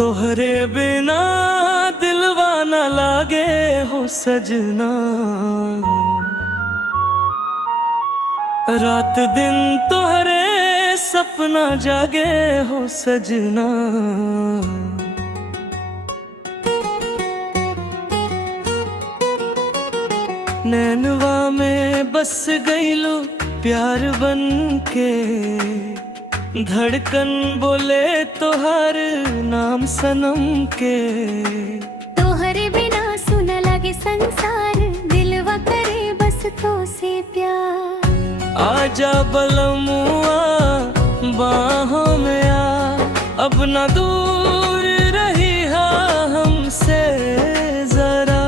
तोहरे बिना दिलवा न लागे हो सजना, रात दिन तोहरे सपना जागे हो सजना। नैनवा में बस गईलो प्यार बन के, धड़कन बोले तोहर नाम सनम के। तोहरे बिना सुन लगे संसार, दिलवा करे बस तो से प्यार। आजा बलमुआ बाहों में आ, अब न दूर रही हा हमसे जरा।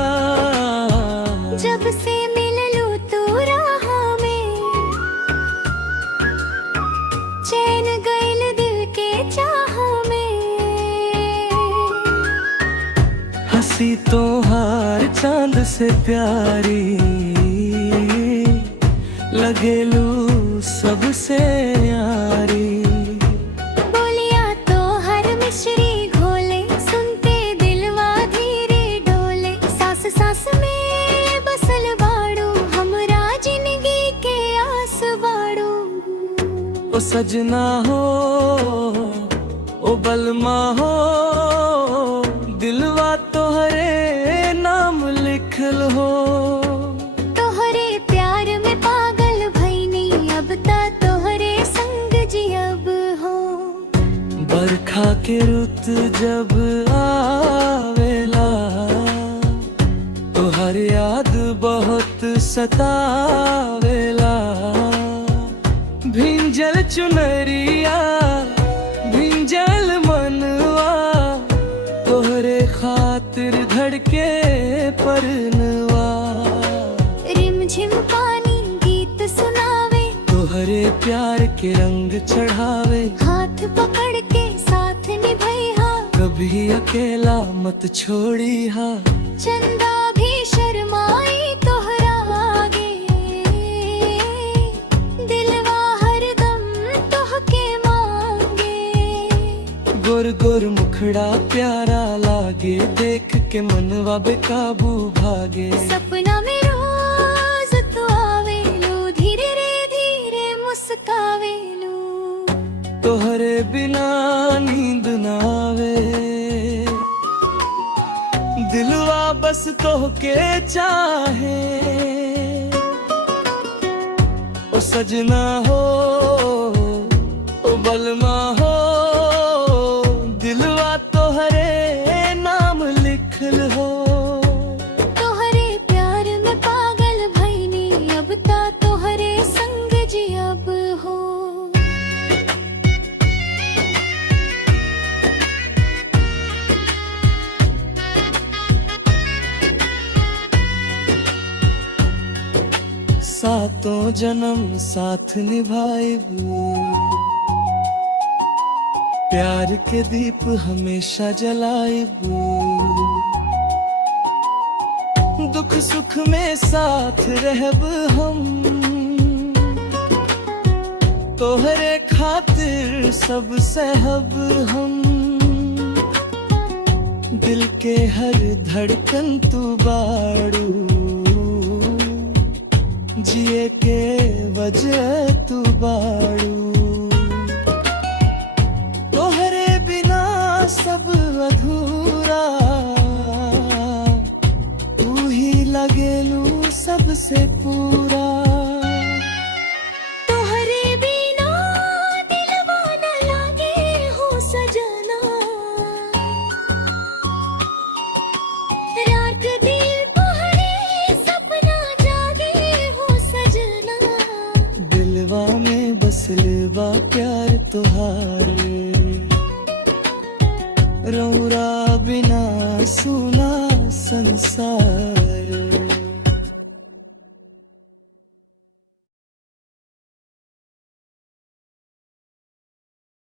जब से मिल लूं तू राह में, चैन गइल दिल के चाह में। हंसी तोहार चांद से प्यारी, लगेलू सबसे यारी। बोलिया तो हर मिश्री घोले, सुनते दिलवा धीरे डोले। सांस सांस में बसल बाड़ू, हमरा जिंदगी के आस बाड़ू। ओ सजना हो ओ बलमा हो, दिलवा तोहरे नाम लिखल हो। तोहरे प्यार में पागल भईनी, अब ता तोहरे संग जियब हो। बरखा के रुत जब आवेला, तोहर याद बहुत सतावेला। भिंजल चुनरिया भिंजल मनवा, तोहरे खातिर धड़के परनवा। रिमझिम पानी गीत सुनावे, तोहरे प्यार के रंग चढ़ावे। हाथ पकड़ के साथ निभैहा, कभी अकेला मत छोड़ी हा। चंदा भी शर्माई तोहरा आगे, दिलवा हरदम तोहके मांगे। गोर गोर मुखड़ा प्यारा लागे, देख के मनवा बेकाबू भागे। सपना में रोज तू आवेलू, धीरे रे धीरे मुस्कावेलू। तोहरे बिना नींद ना आवे, दिलवा बस तोहके चाहे। ओ सजना हो ओ बलमा हो, दिलवा तोहरे नाम लिखल हो। तोहरे प्यार में पागल भईनी, अब ता तोहरे संग जियब हो। सातों जन्म साथ निभाएबू, प्यार के दीप हमेशा जलाएबू। दुख सुख में साथ रहब हम, तोहरे खातिर सब सहब हम। दिल के हर धड़कन तू बाड़ू, जिए के वजह तू बाड़ू। तोहरे बिना सब अधूरा, तू ही लगेलू सबसे पूरा। तोहरे बिना दिलवा न लागे हो सजना, रात दिन तोहरे सपना जागे हो सजना। दिलवा में बसल बा प्यार तोहार, रौरा